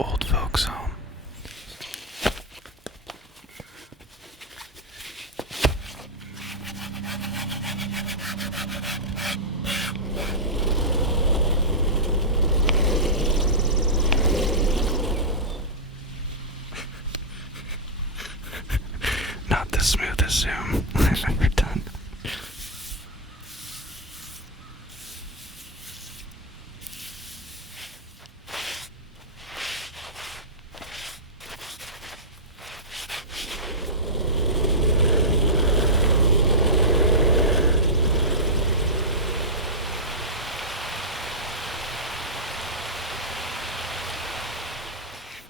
old folks' home. Not the smoothest Zoom I've ever done.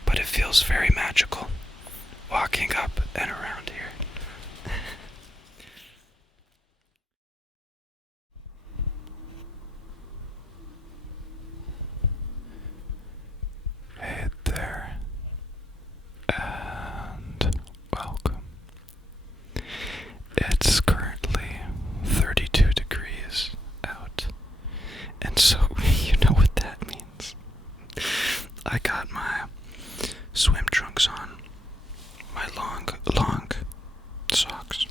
But it feels very magical walking up and around here. Hey there, and welcome. It's currently 32 degrees out, and so you know what that means. I got my swim trunks on, my long socks,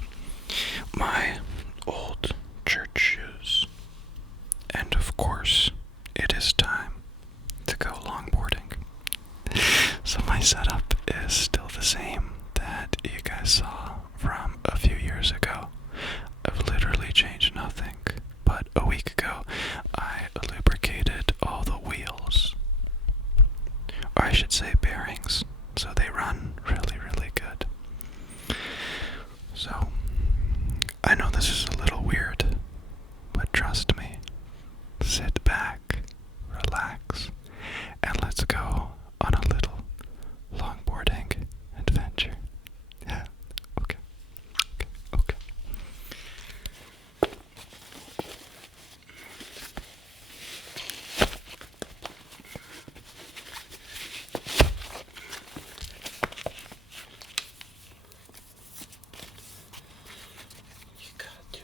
my old church shoes, and of course, it is time to go longboarding. So my setup is still the same that you guys saw from a few years ago. I've literally changed nothing, but a week ago I lubricated all the wheels, or I should say bearings, so they run really, really good. So, I know this is a little weird, but trust me, sit back, relax, and let's go on a little longboarding adventure. Yeah, okay. You got to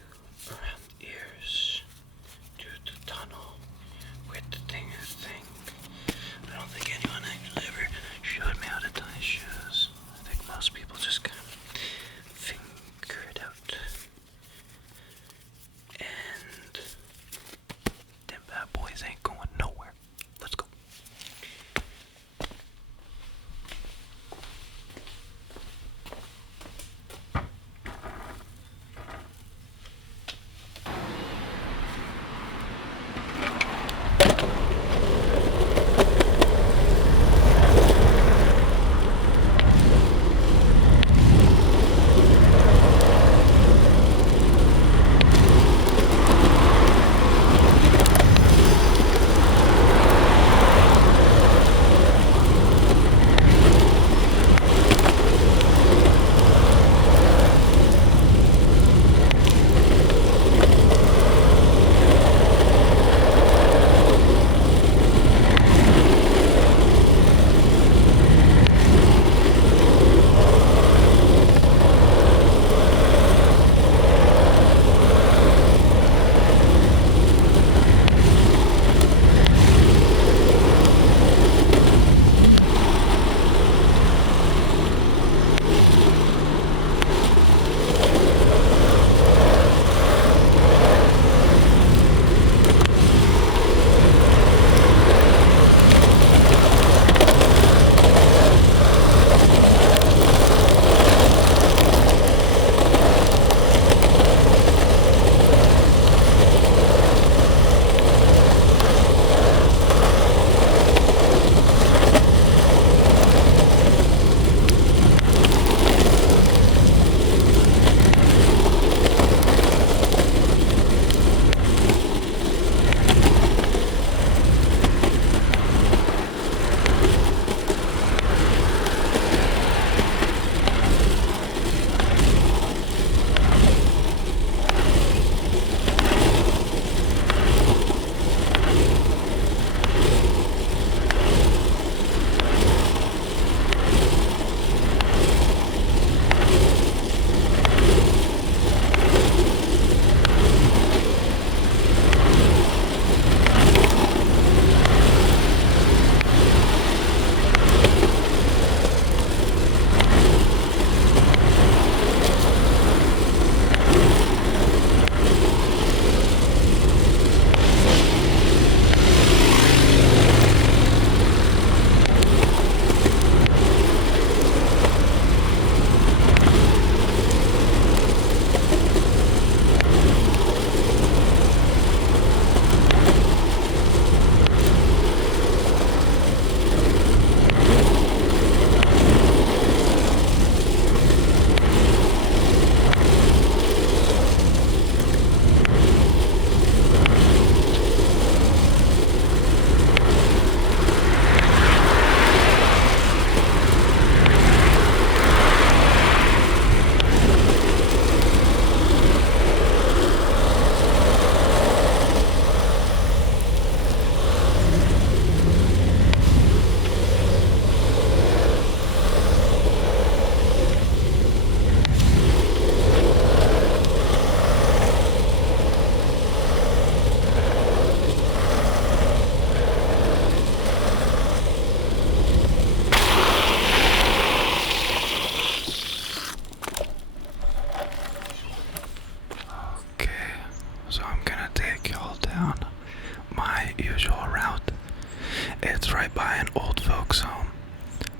right by an old folks home,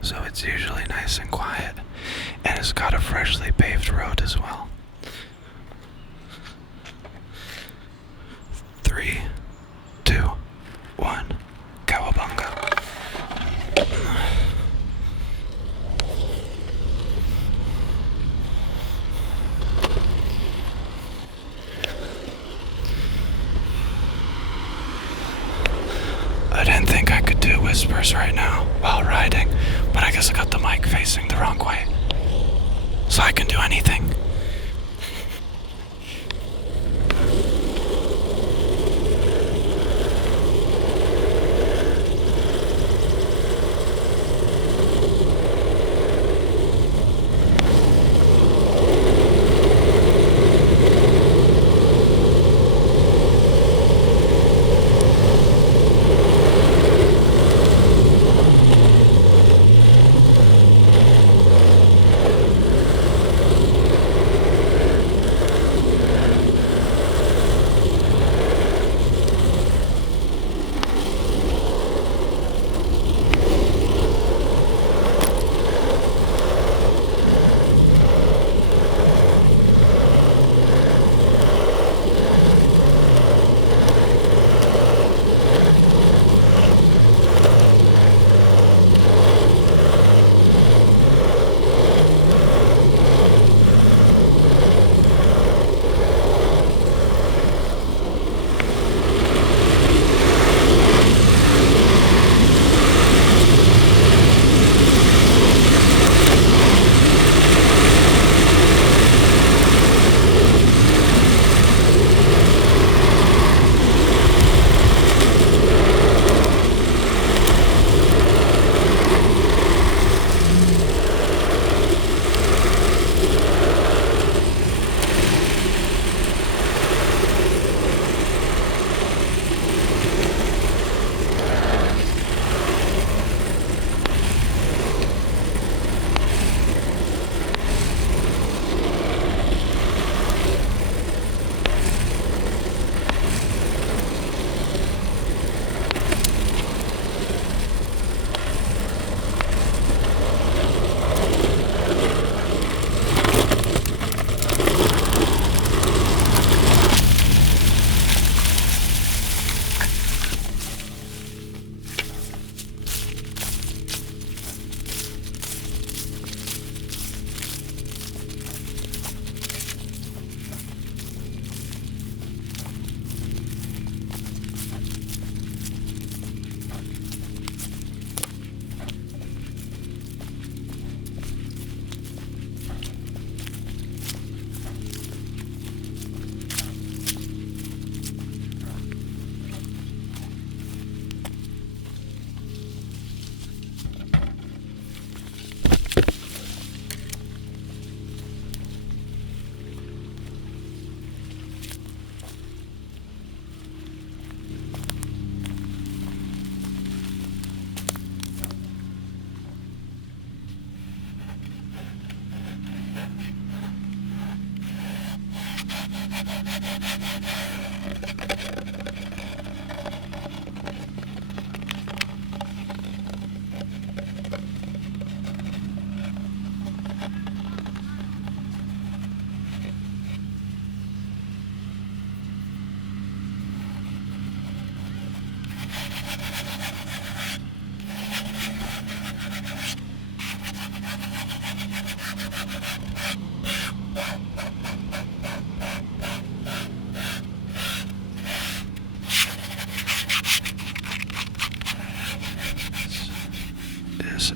so it's usually nice and quiet, and it's got a freshly paved road as well. 3, 2, 1, cowabunga. I didn't think I could do whispers right now while riding, but I guess I got the mic facing the wrong way. So I can do anything.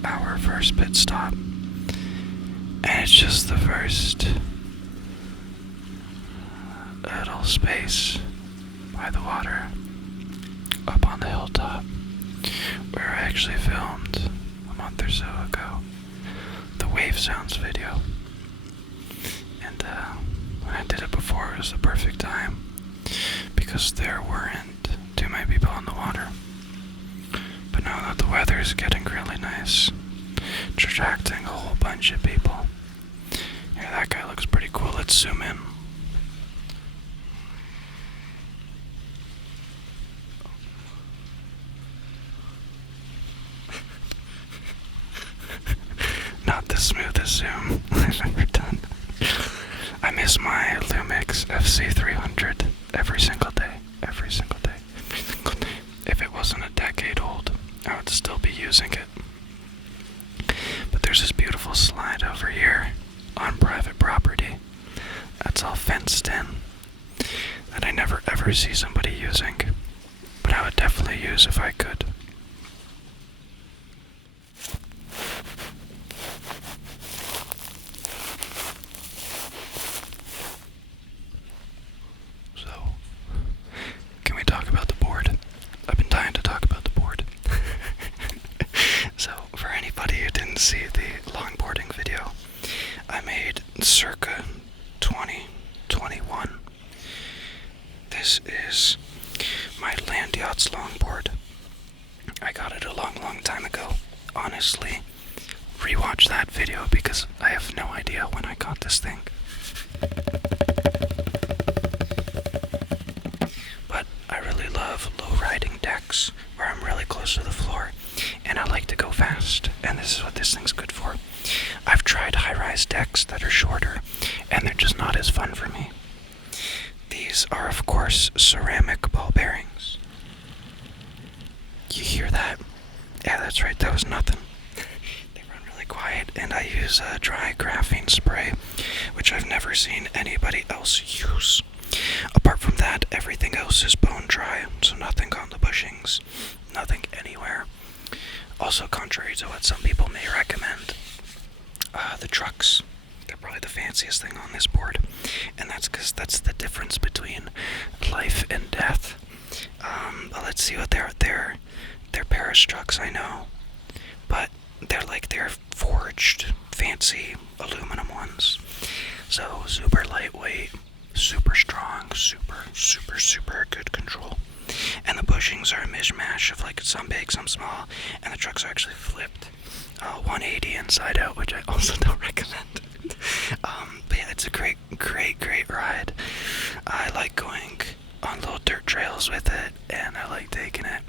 Our first pit stop, and it's just the first little space by the water up on the hilltop where I actually filmed a month or so ago the wave sounds video. And when I did it before, it was the perfect time because there weren't too many people on the water. But now that the weather is getting really nice, it's attracting a whole bunch of people. Yeah, that guy looks pretty cool. Let's zoom in. smoothest zoom I've ever done. I miss my Lumix FC300 every single day. Every single day. Every single day. If it wasn't a decade old, I would still be using it. But there's this beautiful slide over here on private property that's all fenced in that I never ever see somebody using, but I would definitely use if I could. So, can we talk about the board? I've been dying to talk about the board. So, for anybody who didn't see the longboarding video, I made circa 2021. This is my Land Yachts longboard. I got it a long, long time ago. Honestly, rewatch that video because I have no idea when I got this thing. But I really love low-riding decks where I'm really close to the floor and I like to go fast, and this is what this thing's good for. I've tried high-rise decks that are shorter and they're just not as fun for me. These are, of course, ceramic ball bearings. You hear that? Yeah, that's right, that was nothing. They run really quiet, and I use a dry graphene spray, which I've never seen anybody else use. Apart from that, everything else is bone dry, so nothing on the bushings, nothing anywhere. Also, contrary to what some people may recommend, the trucks, they're probably the fanciest thing on this board, and that's because that's the difference between life and death. But let's see what they're Paris trucks, I know, but they're forged, fancy aluminum ones, so super lightweight, super strong, super good control. And the bushings are a mishmash of like some big, some small, and the trucks are actually flipped 180 inside out, which I also don't recommend. But yeah, it's a great ride. I like going on little dirt trails with it, and I like taking it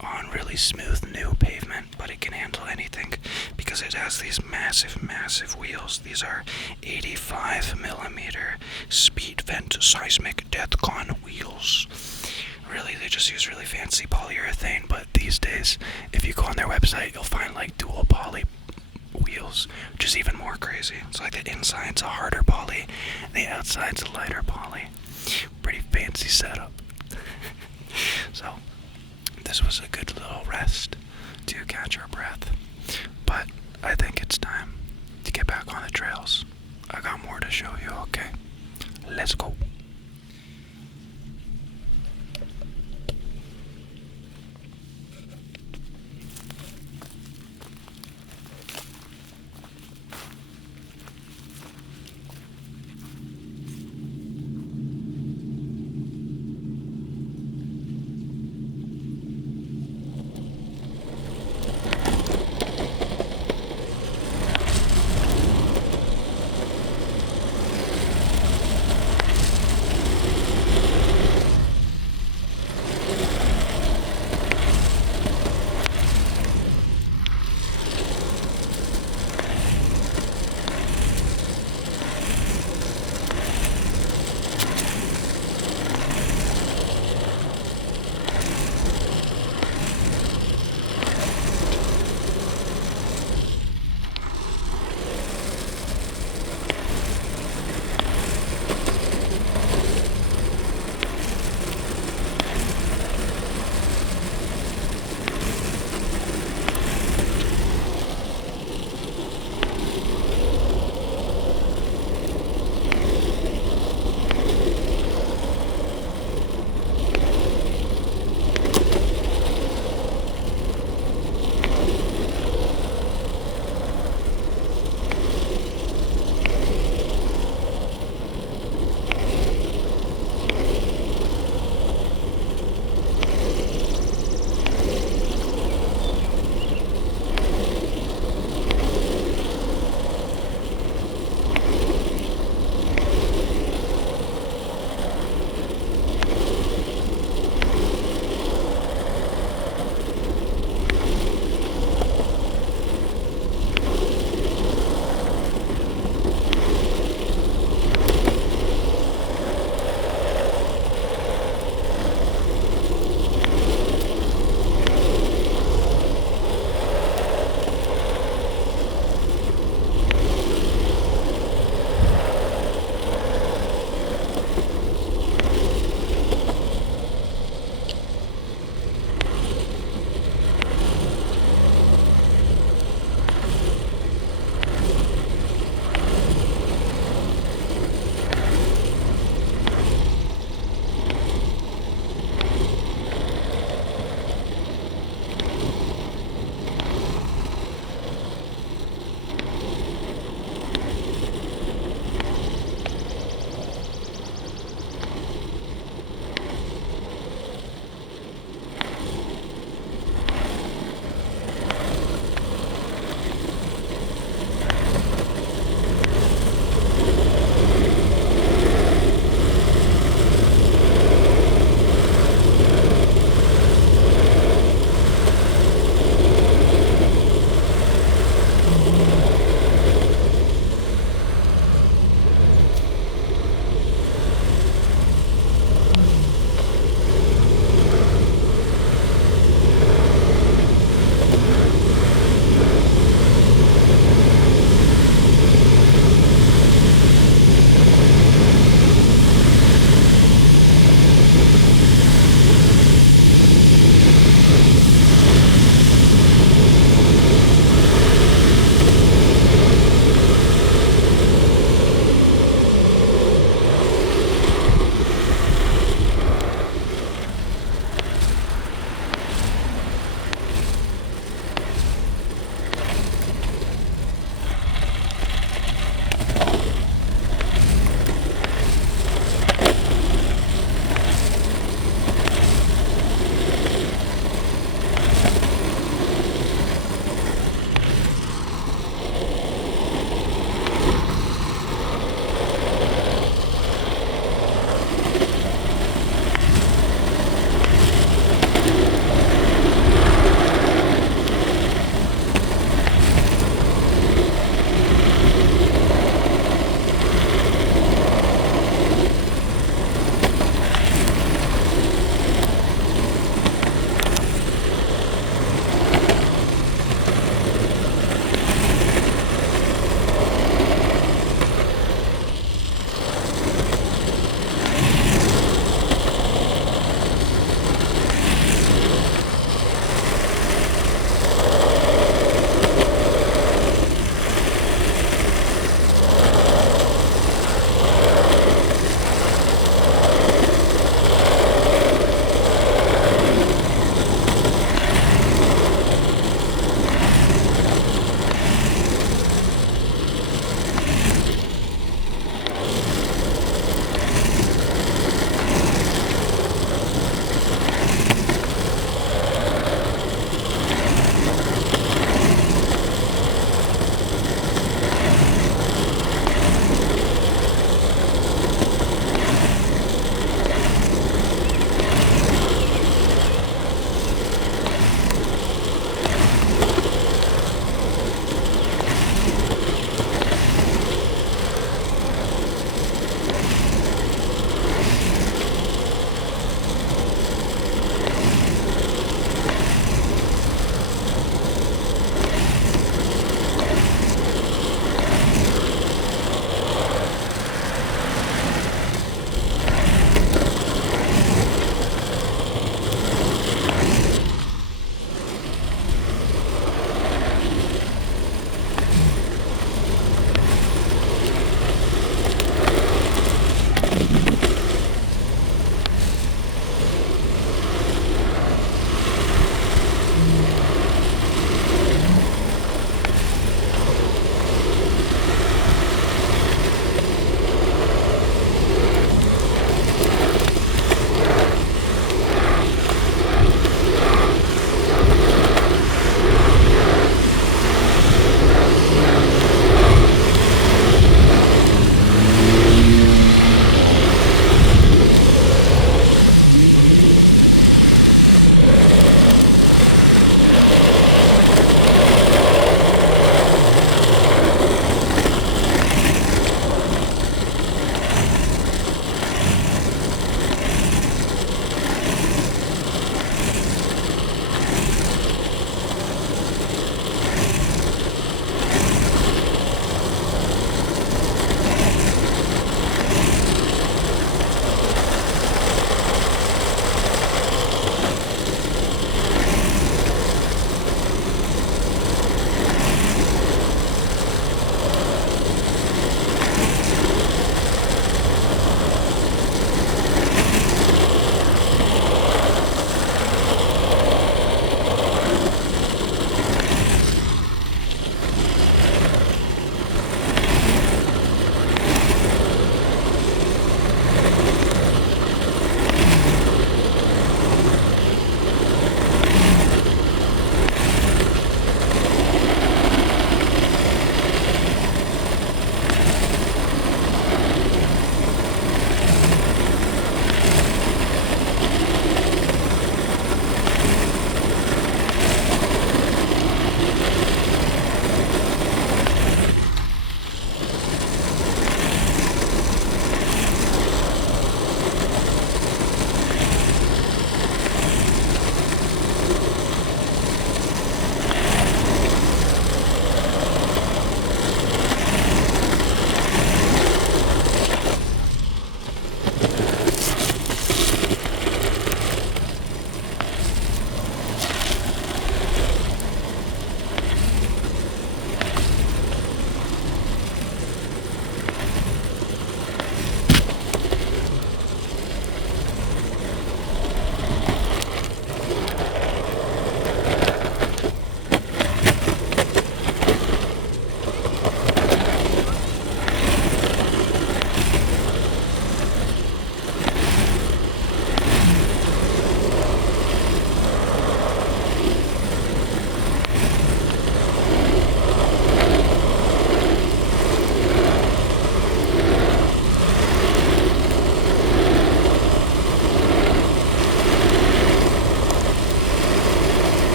on really smooth new pavement, but it can handle anything because it has these massive wheels. These are 85mm speed vent seismic deathcon wheels. Really, they just use really fancy polyurethane, but these days, if you go on their website, you'll find like dual poly wheels, which is even more crazy. It's like the inside's a harder poly, the outside's a lighter poly. Pretty fancy setup. So, this was a good little rest to catch our breath. But I think it's time to get back on the trails. I got more to show you, okay? Let's go.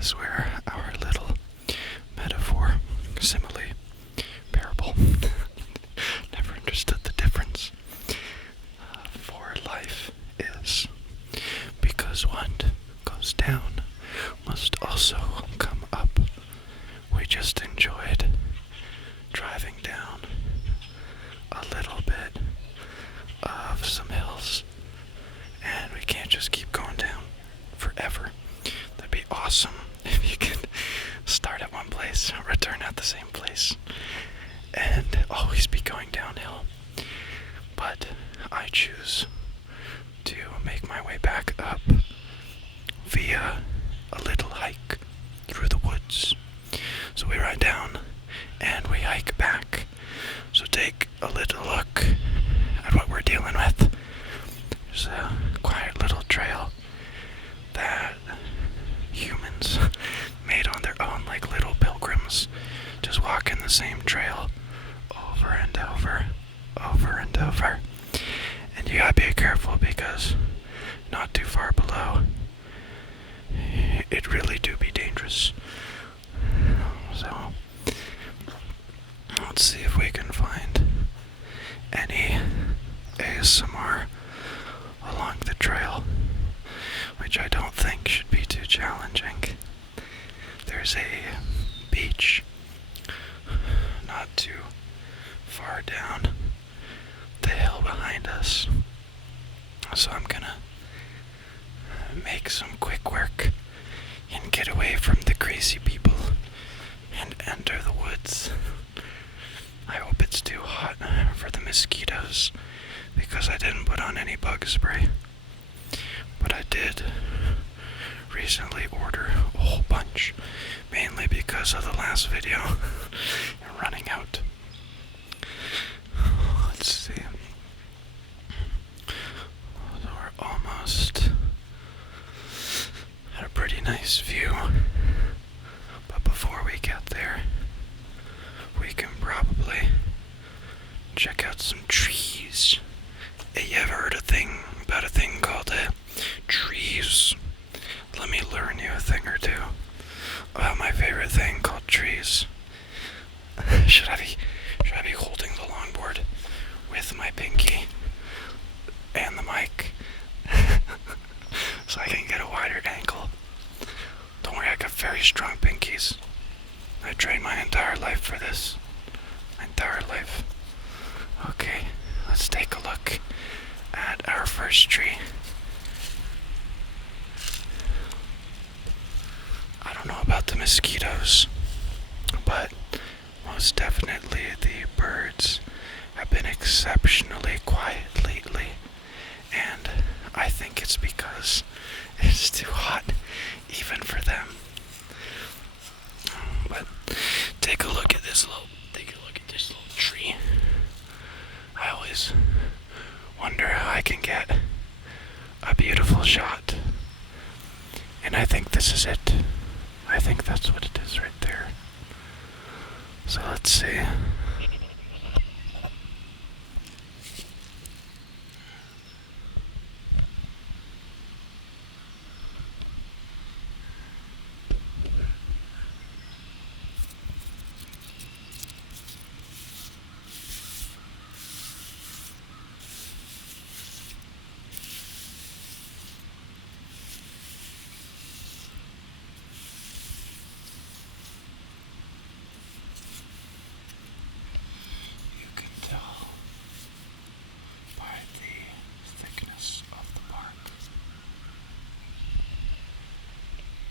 is where our little metaphor, simile, parable, never understood the difference, for life is. Because what goes down must also come up. We just enjoyed driving down a little bit of some hills, and we can't just keep going down forever. That'd be awesome if you could start at one place, return at the same place, and always be going downhill. But I choose to make my way back up via a little hike through the woods. So we ride down and we hike back. So take a little look at what we're dealing with. There's a quiet little trail that humans made on their own, like little pilgrims, just walking the same trail over and over, over and over. And you gotta be careful because not too far below, it really do be dangerous. So let's see if we can find any ASMR along the trail, which I don't think should be too challenging. There's a beach not too far down the hill behind us, so I'm gonna make some quick work and get away from the crazy people and enter the woods. I hope it's too hot for the mosquitoes because I didn't put on any bug spray. But I did recently order a whole bunch, mainly because of the last video and running out. Let's see. So we're almost at a pretty nice view. But before we get there, we can probably check out some trees. Hey, you ever heard about a thing called trees? Let me learn you a thing or two about my favorite thing called trees. Should I be holding the longboard with my pinky and the mic so I can get a wider angle? Don't worry, I got very strong pinkies. I trained my entire life for this. My entire life. Okay, let's take a look at our first tree. I don't know about the mosquitoes, but most definitely the birds have been exceptionally quiet lately, and I think it's because it's too hot even for them. But take a look at this little tree. I always wonder how I can get a beautiful shot, and I think this is it. I think that's what it is right there. So let's see.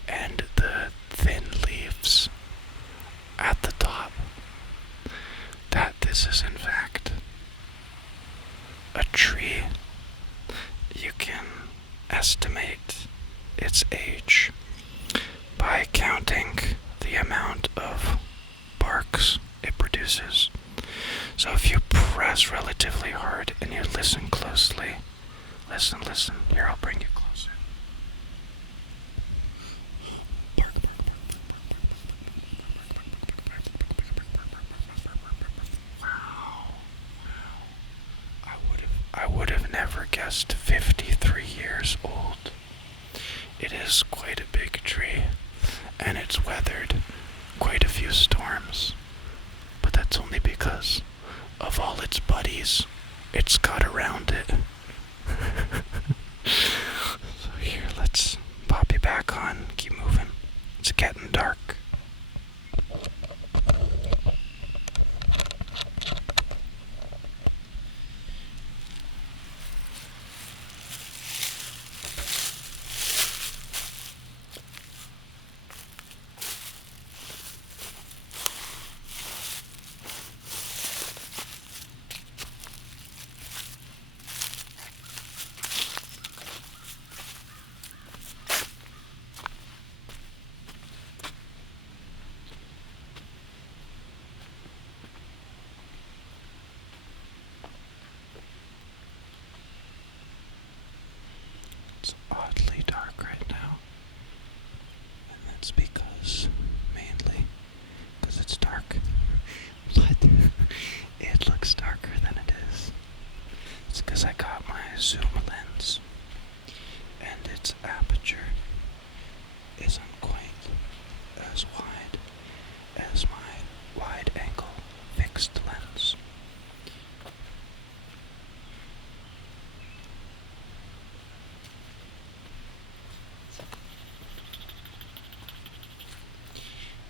And the thin leaves at the top, that this is in fact a tree. You can estimate its age by counting the amount of barks it produces. So if you press relatively hard and you listen closely, listen, here I'll bring you closer. I would have never guessed 53 years old. It is quite a big tree, and it's weathered quite a few storms, but that's only because of all its buddies it's got around it. So here, let's pop you back on, keep moving. It's getting dark. It's oddly dark right now, and that's mainly because it's dark, but it looks darker than it is. It's because I got my zoom lens, and its aperture isn't quite as wide as my wide-angle fixed lens.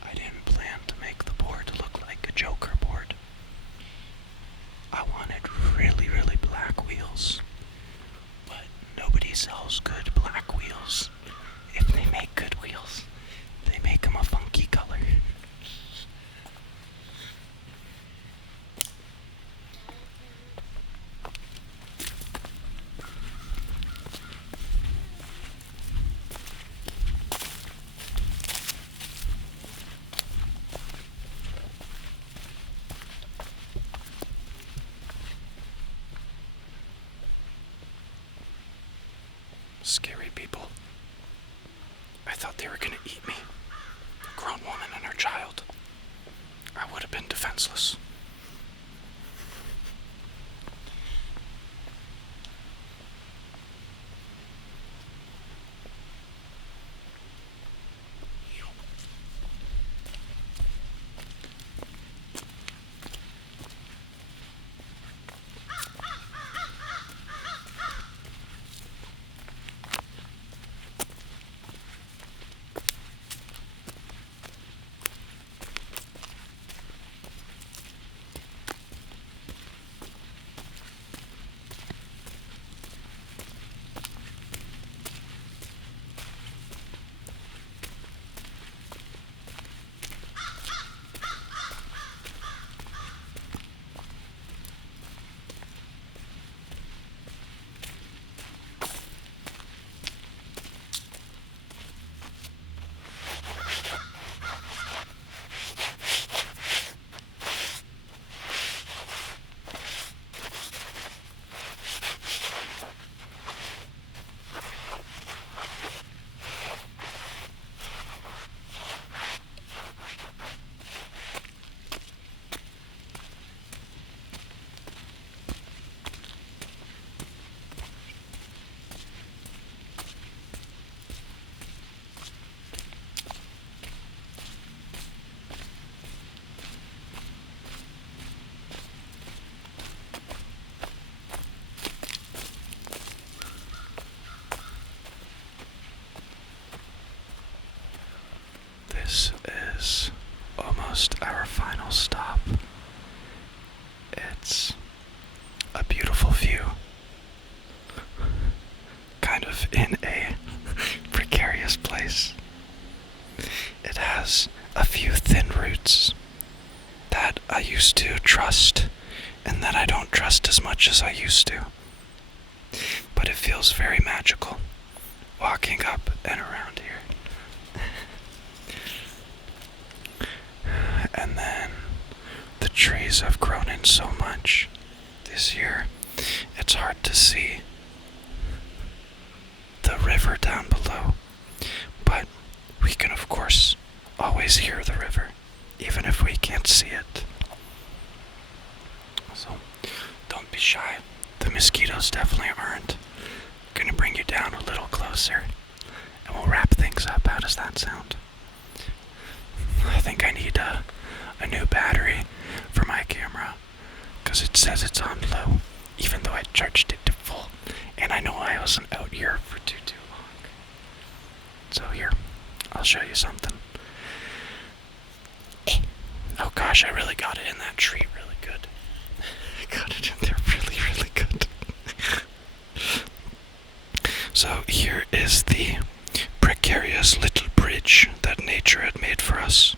I didn't plan to make the board look like a Joker board. I wanted really, really black wheels, but nobody sells good black wheels. If they make good wheels, they make them a funky color. Scary people. I thought they were gonna eat me. A grown woman and her child. I would have been defenseless. This is almost our final stop. It's a beautiful view. Kind of in a precarious place. It has a few thin roots that I used to trust and that I don't trust as much as I used to. But it feels very magical walking up and around here. And then the trees have grown in so much this year, it's hard to see the river down below. But we can, of course, always hear the river, even if we can't see it. So, don't be shy. The mosquitoes definitely aren't. I'm gonna bring you down a little closer, and we'll wrap things up. How does that sound? because it's on low, even though I charged it to full. And I know I wasn't out here for too long. So here, I'll show you something. Oh gosh, I really got it in that tree really good. I got it in there really, really good. So here is the precarious little bridge that nature had made for us.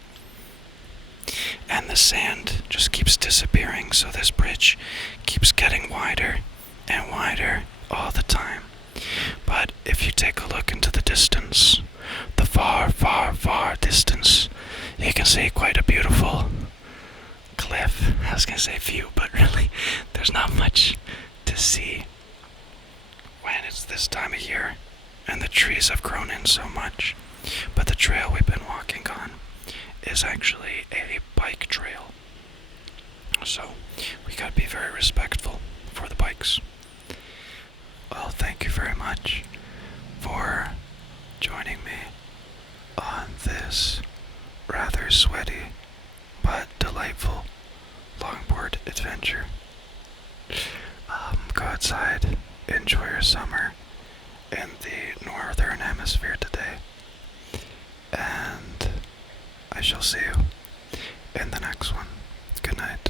And the sand just keeps disappearing, so this bridge keeps getting wider and wider all the time. But if you take a look into the distance, the far, far, far distance, you can see quite a beautiful cliff. I was gonna say view, but really, there's not much to see when it's this time of year and the trees have grown in so much. But the trail we've been walking on is actually a bike trail. So we gotta be very respectful for the bikes. Well, thank you very much for joining me on this rather sweaty but delightful longboard adventure. Go outside, enjoy your summer in the northern hemisphere today, and I shall see you in the next one. Good night.